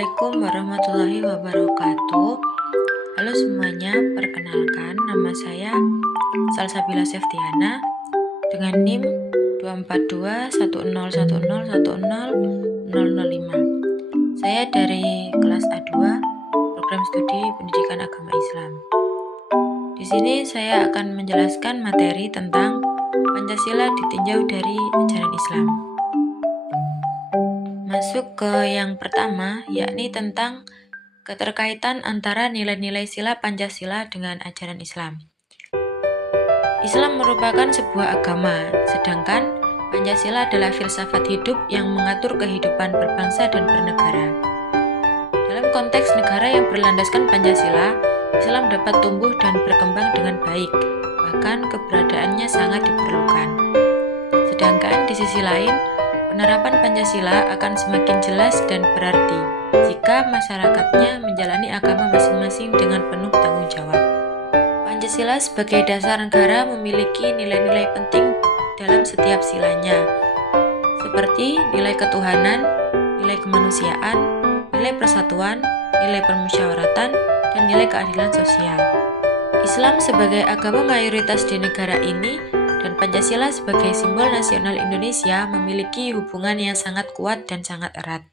Assalamualaikum warahmatullahi wabarakatuh. Halo semuanya, perkenalkan nama saya Salsabila Septiana dengan NIM 24210101005. Saya dari kelas A2 Program Studi Pendidikan Agama Islam. Di sini saya akan menjelaskan materi tentang Pancasila ditinjau dari ajaran Islam. Masuk ke yang pertama, yakni tentang keterkaitan antara nilai-nilai sila Pancasila dengan ajaran Islam. Islam merupakan sebuah agama, sedangkan Pancasila adalah filsafat hidup yang mengatur kehidupan berbangsa dan bernegara. Dalam konteks negara yang berlandaskan Pancasila, Islam dapat tumbuh dan berkembang dengan baik, bahkan keberadaannya sangat diperlukan. Sedangkan di sisi lain, penerapan Pancasila akan semakin jelas dan berarti jika masyarakatnya menjalani agama masing-masing dengan penuh tanggung jawab. Pancasila sebagai dasar negara memiliki nilai-nilai penting dalam setiap silanya, seperti nilai ketuhanan, nilai kemanusiaan, nilai persatuan, nilai permusyawaratan, dan nilai keadilan sosial. Islam sebagai agama mayoritas di negara ini dan Pancasila sebagai simbol nasional Indonesia memiliki hubungan yang sangat kuat dan sangat erat.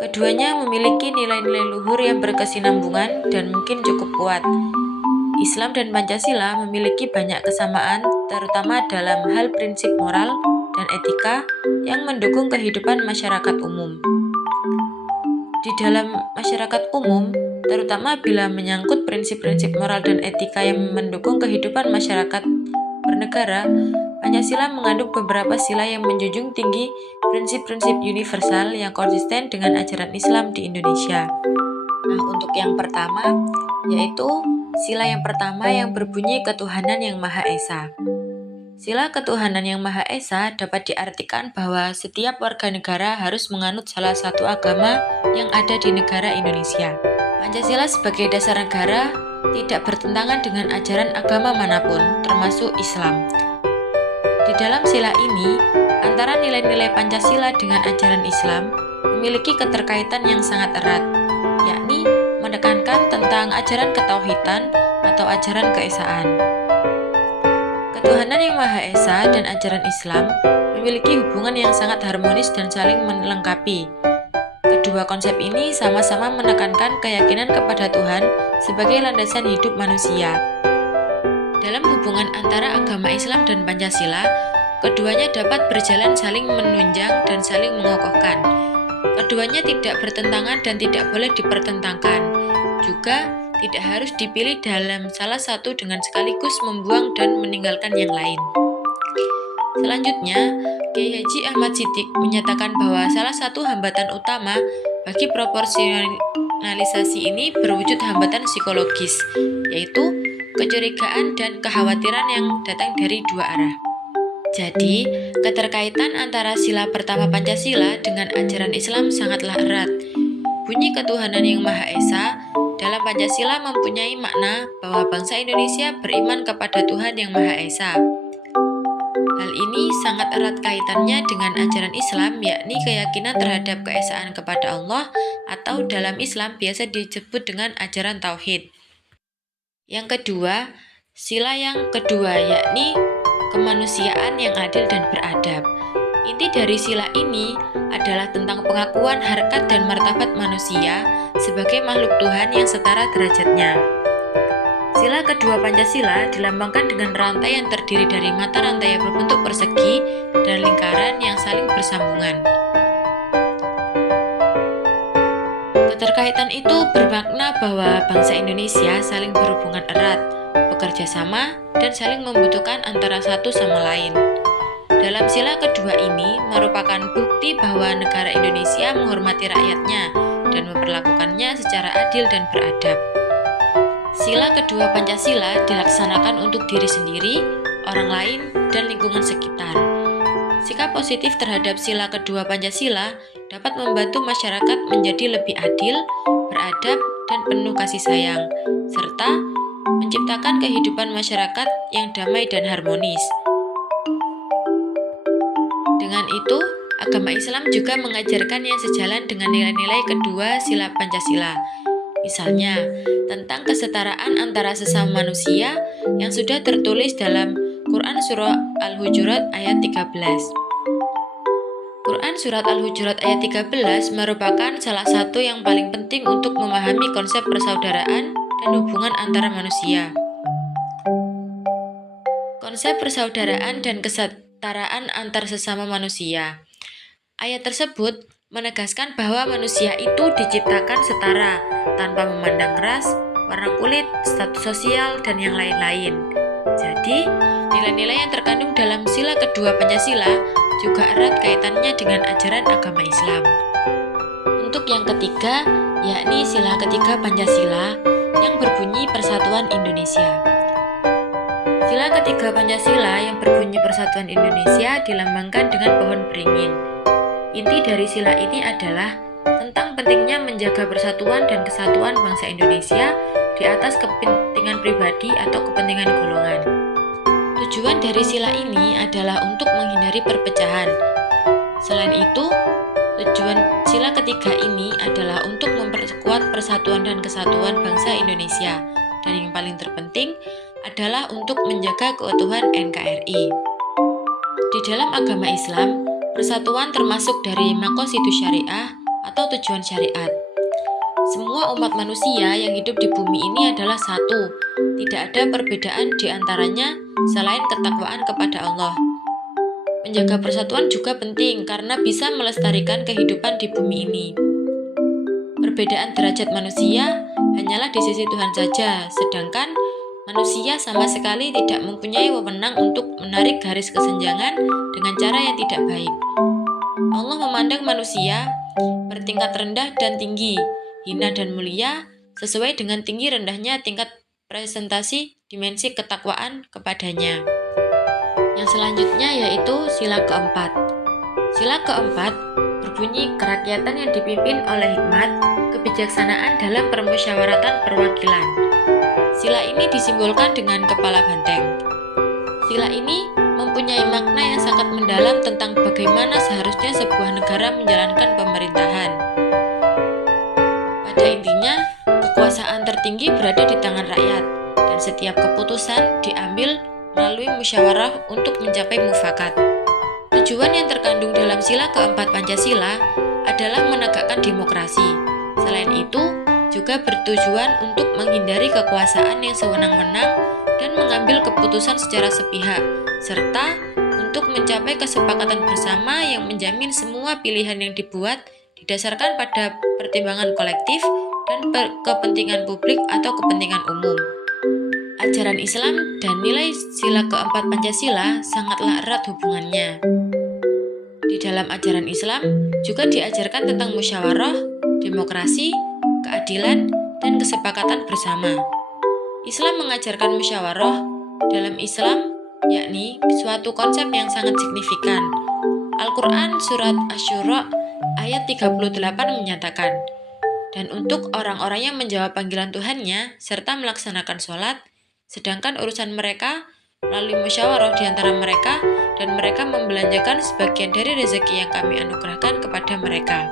Keduanya memiliki nilai-nilai luhur yang berkesinambungan dan mungkin cukup kuat. Islam dan Pancasila memiliki banyak kesamaan, terutama dalam hal prinsip moral dan etika yang mendukung kehidupan masyarakat umum. Di dalam masyarakat umum, terutama bila menyangkut prinsip-prinsip moral dan etika yang mendukung kehidupan masyarakat bernegara, Pancasila mengandung beberapa sila yang menjunjung tinggi prinsip-prinsip universal yang konsisten dengan ajaran Islam di Indonesia. Nah, untuk yang pertama, yaitu sila yang pertama yang berbunyi ketuhanan yang Maha Esa. Sila ketuhanan yang Maha Esa dapat diartikan bahwa setiap warga negara harus menganut salah satu agama yang ada di negara Indonesia. Pancasila sebagai dasar negara tidak bertentangan dengan ajaran agama manapun, termasuk Islam. Di dalam sila ini, antara nilai-nilai Pancasila dengan ajaran Islam memiliki keterkaitan yang sangat erat, yakni menekankan tentang ajaran ketauhidan atau ajaran keesaan. Ketuhanan yang Maha Esa dan ajaran Islam memiliki hubungan yang sangat harmonis dan saling melengkapi. Kedua konsep ini sama-sama menekankan keyakinan kepada Tuhan sebagai landasan hidup manusia. Dalam hubungan antara agama Islam dan Pancasila, keduanya dapat berjalan saling menunjang dan saling mengokohkan. Keduanya tidak bertentangan dan tidak boleh dipertentangkan. Juga tidak harus dipilih dalam salah satu dengan sekaligus membuang dan meninggalkan yang lain. Selanjutnya, Kiai Haji Ahmad Siddiq menyatakan bahwa salah satu hambatan utama bagi proporsionalisasi ini berwujud hambatan psikologis, yaitu kecurigaan dan kekhawatiran yang datang dari dua arah. Jadi, keterkaitan antara sila pertama Pancasila dengan ajaran Islam sangatlah erat. Bunyi ketuhanan yang Maha Esa dalam Pancasila mempunyai makna bahwa bangsa Indonesia beriman kepada Tuhan yang Maha Esa. Hal ini sangat erat kaitannya dengan ajaran Islam, yakni keyakinan terhadap keesaan kepada Allah atau dalam Islam biasa disebut dengan ajaran tauhid. Yang kedua, sila yang kedua yakni kemanusiaan yang adil dan beradab. Inti dari sila ini adalah tentang pengakuan harkat dan martabat manusia sebagai makhluk Tuhan yang setara derajatnya. Sila kedua Pancasila dilambangkan dengan rantai yang terdiri dari mata rantai yang berbentuk persegi dan lingkaran yang saling bersambungan. Keterkaitan itu bermakna bahwa bangsa Indonesia saling berhubungan erat, bekerja sama, dan saling membutuhkan antara satu sama lain. Dalam sila kedua ini merupakan bukti bahwa negara Indonesia menghormati rakyatnya dan memperlakukannya secara adil dan beradab. Sila kedua Pancasila dilaksanakan untuk diri sendiri, orang lain, dan lingkungan sekitar. Sikap positif terhadap sila kedua Pancasila dapat membantu masyarakat menjadi lebih adil, beradab, dan penuh kasih sayang, serta menciptakan kehidupan masyarakat yang damai dan harmonis. Dengan itu, Agama Islam juga mengajarkan yang sejalan dengan nilai-nilai kedua sila Pancasila. Misalnya, tentang kesetaraan antara sesama manusia yang sudah tertulis dalam Quran Surah Al-Hujurat ayat 13. Quran Surat Al-Hujurat ayat 13 merupakan salah satu yang paling penting untuk memahami konsep persaudaraan dan hubungan antara manusia. Konsep persaudaraan dan kesetaraan antar sesama manusia. Ayat tersebut menegaskan bahwa manusia itu diciptakan setara, tanpa memandang ras, warna kulit, status sosial, dan yang lain-lain. Jadi, nilai-nilai yang terkandung dalam sila kedua Pancasila juga erat kaitannya dengan ajaran agama Islam. Untuk yang ketiga, yakni sila ketiga Pancasila yang berbunyi Persatuan Indonesia. Sila ketiga Pancasila yang berbunyi Persatuan Indonesia dilambangkan dengan pohon beringin. Inti dari sila ini adalah tentang pentingnya menjaga persatuan dan kesatuan bangsa Indonesia di atas kepentingan pribadi atau kepentingan golongan. Tujuan dari sila ini adalah untuk menghindari perpecahan. Selain itu, tujuan sila ketiga ini adalah untuk memperkuat persatuan dan kesatuan bangsa Indonesia, dan yang paling terpenting adalah untuk menjaga keutuhan NKRI. Di dalam agama Islam, persatuan termasuk dari maqasidus syariah atau tujuan syariat. Semua umat manusia yang hidup di bumi ini adalah satu, tidak ada perbedaan di antaranya selain ketakwaan kepada Allah. Menjaga persatuan juga penting karena bisa melestarikan kehidupan di bumi ini. Perbedaan derajat manusia hanyalah di sisi Tuhan saja, sedangkan manusia sama sekali tidak mempunyai wewenang untuk menarik garis kesenjangan dengan cara yang tidak baik. Allah memandang manusia bertingkat rendah dan tinggi, hina dan mulia, sesuai dengan tinggi rendahnya tingkat presentasi dimensi ketakwaan kepadanya. Yang selanjutnya yaitu sila keempat. Sila keempat berbunyi kerakyatan yang dipimpin oleh hikmat, kebijaksanaan dalam permusyawaratan perwakilan. Sila ini disimbolkan dengan kepala banteng. Sila ini mempunyai makna yang sangat mendalam tentang bagaimana seharusnya sebuah negara menjalankan pemerintahan. Pada intinya, kekuasaan tertinggi berada di tangan rakyat, dan setiap keputusan diambil melalui musyawarah untuk mencapai mufakat. Tujuan yang terkandung dalam sila keempat Pancasila adalah menegakkan demokrasi. Selain itu, juga bertujuan untuk menghindari kekuasaan yang sewenang-wenang dan mengambil keputusan secara sepihak, serta untuk mencapai kesepakatan bersama yang menjamin semua pilihan yang dibuat didasarkan pada pertimbangan kolektif dan kepentingan publik atau kepentingan umum. Ajaran Islam dan nilai sila keempat Pancasila sangatlah erat hubungannya. Di dalam ajaran Islam juga diajarkan tentang musyawarah, demokrasi, keadilan, dan kesepakatan bersama. Islam mengajarkan musyawarah dalam Islam, yakni suatu konsep yang sangat signifikan. Al-Quran Surat Asy-Syura ayat 38 menyatakan, dan untuk orang-orang yang menjawab panggilan Tuhannya serta melaksanakan sholat, sedangkan urusan mereka melalui musyawarah di antara mereka, dan mereka membelanjakan sebagian dari rezeki yang kami anugerahkan kepada mereka.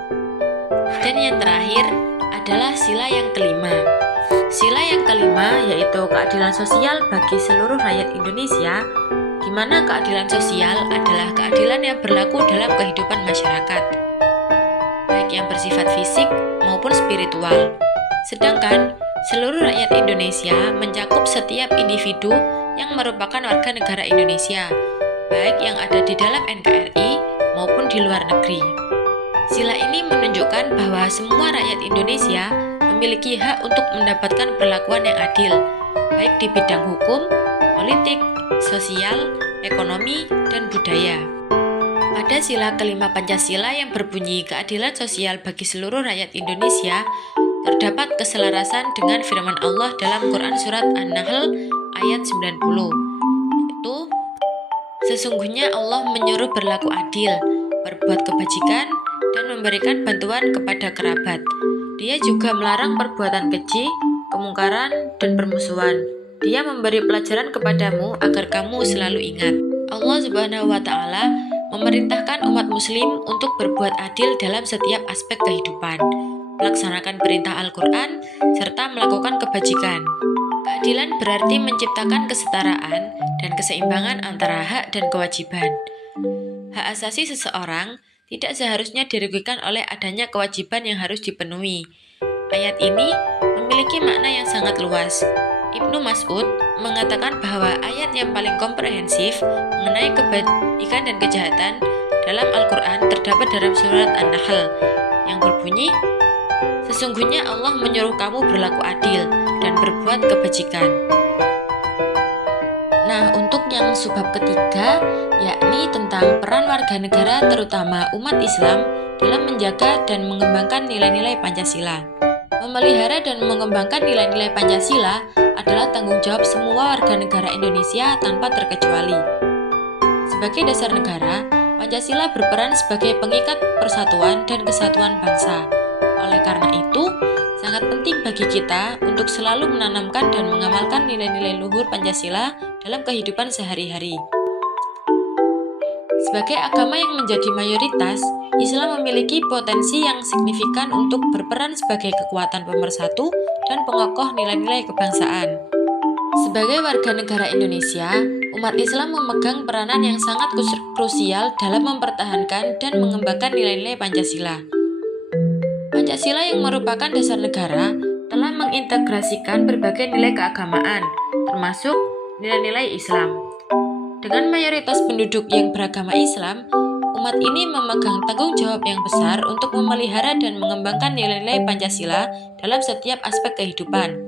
Dan yang terakhir adalah sila yang kelima. Sila yang kelima yaitu keadilan sosial bagi seluruh rakyat Indonesia, di mana keadilan sosial adalah keadilan yang berlaku dalam kehidupan masyarakat, baik yang bersifat fisik maupun spiritual. Sedangkan seluruh rakyat Indonesia mencakup setiap individu yang merupakan warga negara Indonesia, baik yang ada di dalam NKRI maupun di luar negeri. Sila ini menunjukkan bahwa semua rakyat Indonesia memiliki hak untuk mendapatkan perlakuan yang adil, baik di bidang hukum, politik, sosial, ekonomi, dan budaya. Pada sila kelima Pancasila yang berbunyi keadilan sosial bagi seluruh rakyat Indonesia, terdapat keselarasan dengan firman Allah dalam Quran Surat An-Nahl ayat 90, yaitu, sesungguhnya Allah menyuruh berlaku adil, berbuat kebajikan, dan memberikan bantuan kepada kerabat. Dia juga melarang perbuatan keji, kemungkaran, dan permusuhan. Dia memberi pelajaran kepadamu agar kamu selalu ingat. Allah Subhanahu wa Ta'ala memerintahkan umat muslim untuk berbuat adil dalam setiap aspek kehidupan, melaksanakan perintah Al-Quran, serta melakukan kebajikan. Keadilan berarti menciptakan kesetaraan dan keseimbangan antara hak dan kewajiban. Hak asasi seseorang tidak seharusnya dirugikan oleh adanya kewajiban yang harus dipenuhi. Ayat ini memiliki makna yang sangat luas. Ibnu Mas'ud mengatakan bahwa ayat yang paling komprehensif mengenai kebaikan dan kejahatan dalam Al-Quran terdapat dalam surat An-Nahl yang berbunyi, "Sesungguhnya Allah menyuruh kamu berlaku adil dan berbuat kebajikan." Nah, untuk yang subbab ketiga, yakni tentang peran warga negara terutama umat Islam dalam menjaga dan mengembangkan nilai-nilai Pancasila. Memelihara dan mengembangkan nilai-nilai Pancasila adalah tanggung jawab semua warga negara Indonesia tanpa terkecuali. Sebagai dasar negara, Pancasila berperan sebagai pengikat persatuan dan kesatuan bangsa. Oleh karena itu, sangat penting bagi kita untuk selalu menanamkan dan mengamalkan nilai-nilai luhur Pancasila dalam kehidupan sehari-hari. Sebagai agama yang menjadi mayoritas, Islam memiliki potensi yang signifikan untuk berperan sebagai kekuatan pemersatu dan pengokoh nilai-nilai kebangsaan. Sebagai warga negara Indonesia, umat Islam memegang peranan yang sangat krusial dalam mempertahankan dan mengembangkan nilai-nilai Pancasila. Pancasila yang merupakan dasar negara telah mengintegrasikan berbagai nilai keagamaan, termasuk nilai-nilai Islam. Dengan mayoritas penduduk yang beragama Islam, umat ini memegang tanggung jawab yang besar untuk memelihara dan mengembangkan nilai-nilai Pancasila dalam setiap aspek kehidupan,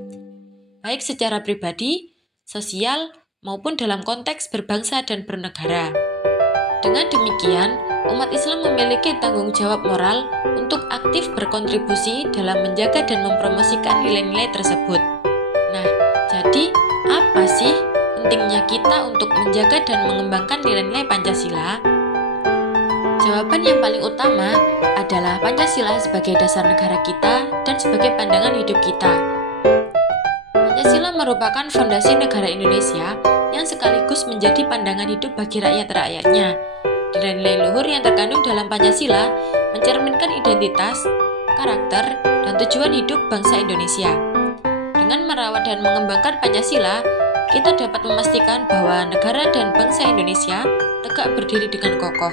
baik secara pribadi, sosial, maupun dalam konteks berbangsa dan bernegara. Dengan demikian, umat Islam memiliki tanggung jawab moral untuk aktif berkontribusi dalam menjaga dan mempromosikan nilai-nilai tersebut. Nah, jadi apa sih pentingnya kita untuk menjaga dan mengembangkan nilai-nilai Pancasila? Jawaban yang paling utama adalah Pancasila sebagai dasar negara kita dan sebagai pandangan hidup kita. Pancasila merupakan fondasi negara Indonesia yang sekaligus menjadi pandangan hidup bagi rakyat-rakyatnya. Nilai-nilai luhur yang terkandung dalam Pancasila mencerminkan identitas, karakter, dan tujuan hidup bangsa Indonesia. Dengan merawat dan mengembangkan Pancasila, kita dapat memastikan bahwa negara dan bangsa Indonesia tegak berdiri dengan kokoh,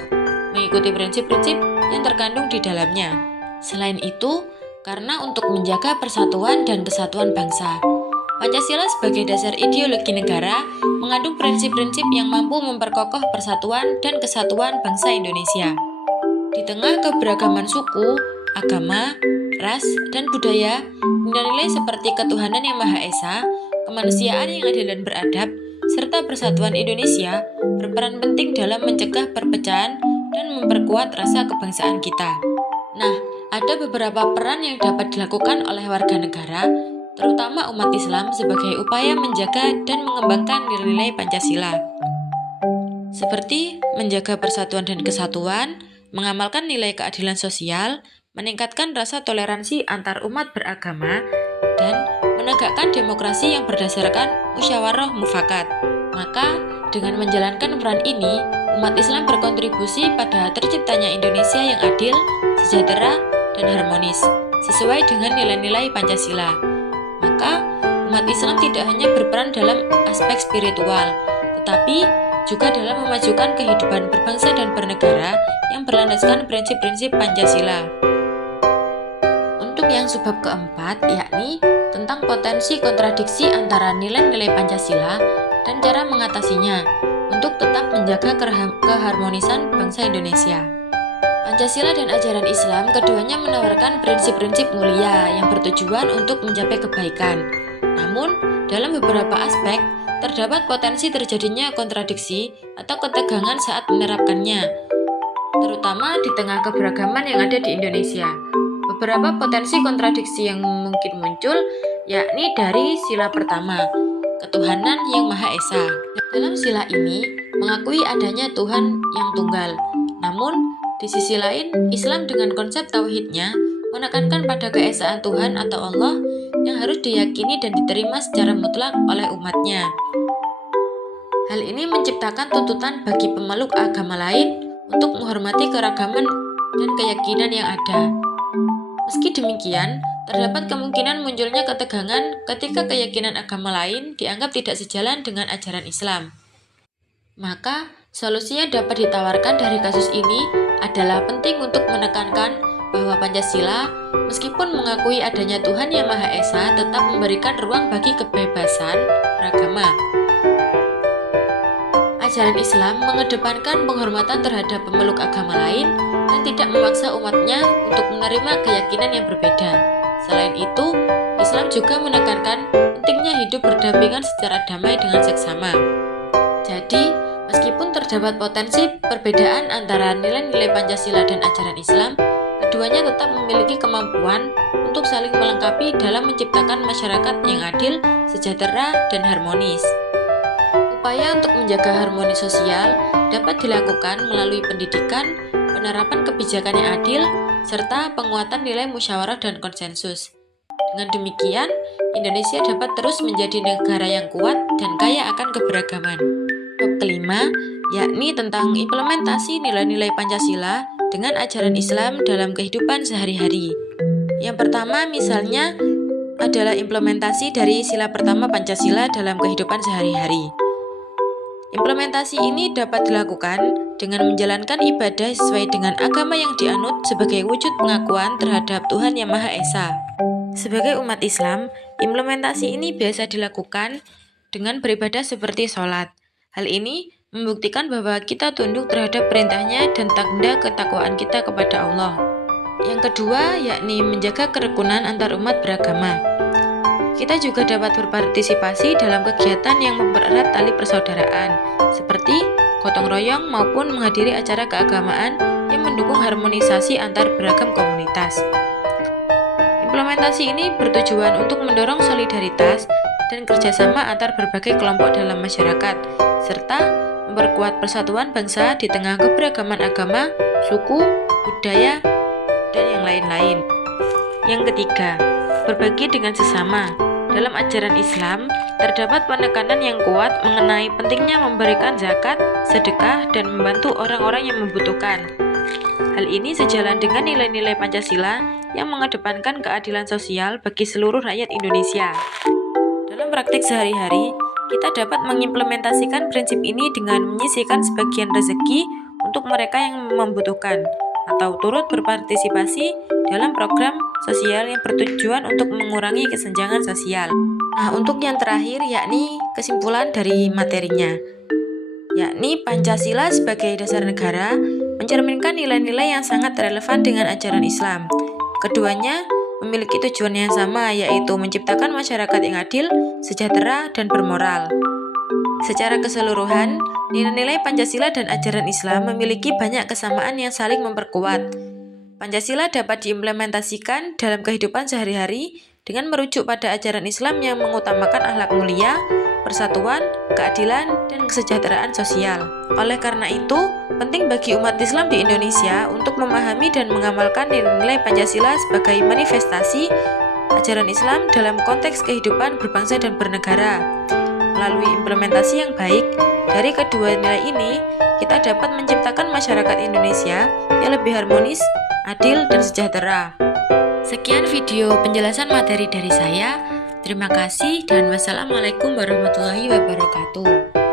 mengikuti prinsip-prinsip yang terkandung di dalamnya. Selain itu, karena untuk menjaga persatuan dan kesatuan bangsa, Pancasila sebagai dasar ideologi negara mengandung prinsip-prinsip yang mampu memperkokoh persatuan dan kesatuan bangsa Indonesia. Di tengah keberagaman suku, agama, ras, dan budaya, nilai-nilai seperti ketuhanan yang Maha Esa, kemanusiaan yang adil dan beradab, serta persatuan Indonesia berperan penting dalam mencegah perpecahan dan memperkuat rasa kebangsaan kita. Nah, ada beberapa peran yang dapat dilakukan oleh warga negara, terutama umat Islam sebagai upaya menjaga dan mengembangkan nilai-nilai Pancasila. Seperti menjaga persatuan dan kesatuan, mengamalkan nilai keadilan sosial, meningkatkan rasa toleransi antar umat beragama, dan menegakkan demokrasi yang berdasarkan musyawarah mufakat. Maka, dengan menjalankan peran ini, umat Islam berkontribusi pada terciptanya Indonesia yang adil, sejahtera, dan harmonis, sesuai dengan nilai-nilai Pancasila. Maka, umat Islam tidak hanya berperan dalam aspek spiritual, tetapi juga dalam memajukan kehidupan berbangsa dan bernegara yang berlandaskan prinsip-prinsip Pancasila. Untuk yang subbab keempat, yakni tentang potensi kontradiksi antara nilai-nilai Pancasila dan cara mengatasinya untuk tetap menjaga keharmonisan bangsa Indonesia. Pancasila dan ajaran Islam keduanya menawarkan prinsip-prinsip mulia yang bertujuan untuk mencapai kebaikan. Namun, dalam beberapa aspek, terdapat potensi terjadinya kontradiksi atau ketegangan saat menerapkannya, terutama di tengah keberagaman yang ada di Indonesia. Beberapa potensi kontradiksi yang mungkin muncul yakni dari sila pertama, ketuhanan yang Maha Esa. Dalam sila ini mengakui adanya Tuhan yang tunggal. Namun, di sisi lain, Islam dengan konsep tauhidnya menekankan pada keesaan Tuhan atau Allah yang harus diyakini dan diterima secara mutlak oleh umatnya. Hal ini menciptakan tuntutan bagi pemeluk agama lain untuk menghormati keragaman dan keyakinan yang ada. Meski demikian, terdapat kemungkinan munculnya ketegangan ketika keyakinan agama lain dianggap tidak sejalan dengan ajaran Islam. Maka, solusinya dapat ditawarkan dari kasus ini adalah penting untuk menekankan bahwa Pancasila, meskipun mengakui adanya Tuhan Yang Maha Esa, tetap memberikan ruang bagi kebebasan beragama. Ajaran Islam mengedepankan penghormatan terhadap pemeluk agama lain dan tidak memaksa umatnya untuk menerima keyakinan yang berbeda. Selain itu, Islam juga menekankan pentingnya hidup berdampingan secara damai dengan seksama. Jadi, meskipun terdapat potensi perbedaan antara nilai-nilai Pancasila dan ajaran Islam, keduanya tetap memiliki kemampuan untuk saling melengkapi dalam menciptakan masyarakat yang adil, sejahtera, dan harmonis. Upaya untuk menjaga harmoni sosial dapat dilakukan melalui pendidikan, penerapan kebijakan yang adil, serta penguatan nilai musyawarah dan konsensus. Dengan demikian, Indonesia dapat terus menjadi negara yang kuat dan kaya akan keberagaman. Bab kelima, yakni tentang implementasi nilai-nilai Pancasila dengan ajaran Islam dalam kehidupan sehari-hari. Yang pertama misalnya adalah implementasi dari sila pertama Pancasila dalam kehidupan sehari-hari. Implementasi ini dapat dilakukan dengan menjalankan ibadah sesuai dengan agama yang dianut sebagai wujud pengakuan terhadap Tuhan Yang Maha Esa. Sebagai umat Islam, implementasi ini biasa dilakukan dengan beribadah seperti sholat. Hal ini membuktikan bahwa kita tunduk terhadap perintahnya dan tanda ketakwaan kita kepada Allah. Yang kedua, yakni menjaga kerukunan antar umat beragama. Kita juga dapat berpartisipasi dalam kegiatan yang mempererat tali persaudaraan, seperti gotong royong maupun menghadiri acara keagamaan yang mendukung harmonisasi antar beragam komunitas. Implementasi ini bertujuan untuk mendorong solidaritas dan kerjasama antar berbagai kelompok dalam masyarakat, serta memperkuat persatuan bangsa di tengah keberagaman agama, suku, budaya, dan yang lain-lain. Yang ketiga, berbagi dengan sesama. Dalam ajaran Islam, terdapat penekanan yang kuat mengenai pentingnya memberikan zakat, sedekah, dan membantu orang-orang yang membutuhkan. Hal ini sejalan dengan nilai-nilai Pancasila yang mengedepankan keadilan sosial bagi seluruh rakyat Indonesia. Dalam praktik sehari-hari, kita dapat mengimplementasikan prinsip ini dengan menyisihkan sebagian rezeki untuk mereka yang membutuhkan, atau turut berpartisipasi dalam program sosial yang bertujuan untuk mengurangi kesenjangan sosial. Nah, untuk yang terakhir yakni kesimpulan dari materinya, yakni Pancasila sebagai dasar negara mencerminkan nilai-nilai yang sangat relevan dengan ajaran Islam. Keduanya memiliki tujuan yang sama, yaitu menciptakan masyarakat yang adil, sejahtera, dan bermoral. Secara keseluruhan, nilai-nilai Pancasila dan ajaran Islam memiliki banyak kesamaan yang saling memperkuat. Pancasila dapat diimplementasikan dalam kehidupan sehari-hari dengan merujuk pada ajaran Islam yang mengutamakan akhlak mulia, persatuan, keadilan, dan kesejahteraan sosial. Oleh karena itu, penting bagi umat Islam di Indonesia untuk memahami dan mengamalkan nilai-nilai Pancasila sebagai manifestasi ajaran Islam dalam konteks kehidupan berbangsa dan bernegara. Melalui implementasi yang baik dari kedua nilai ini, kita dapat menciptakan masyarakat Indonesia yang lebih harmonis, adil, dan sejahtera. Sekian video penjelasan materi dari saya. Terima kasih dan wassalamualaikum warahmatullahi wabarakatuh.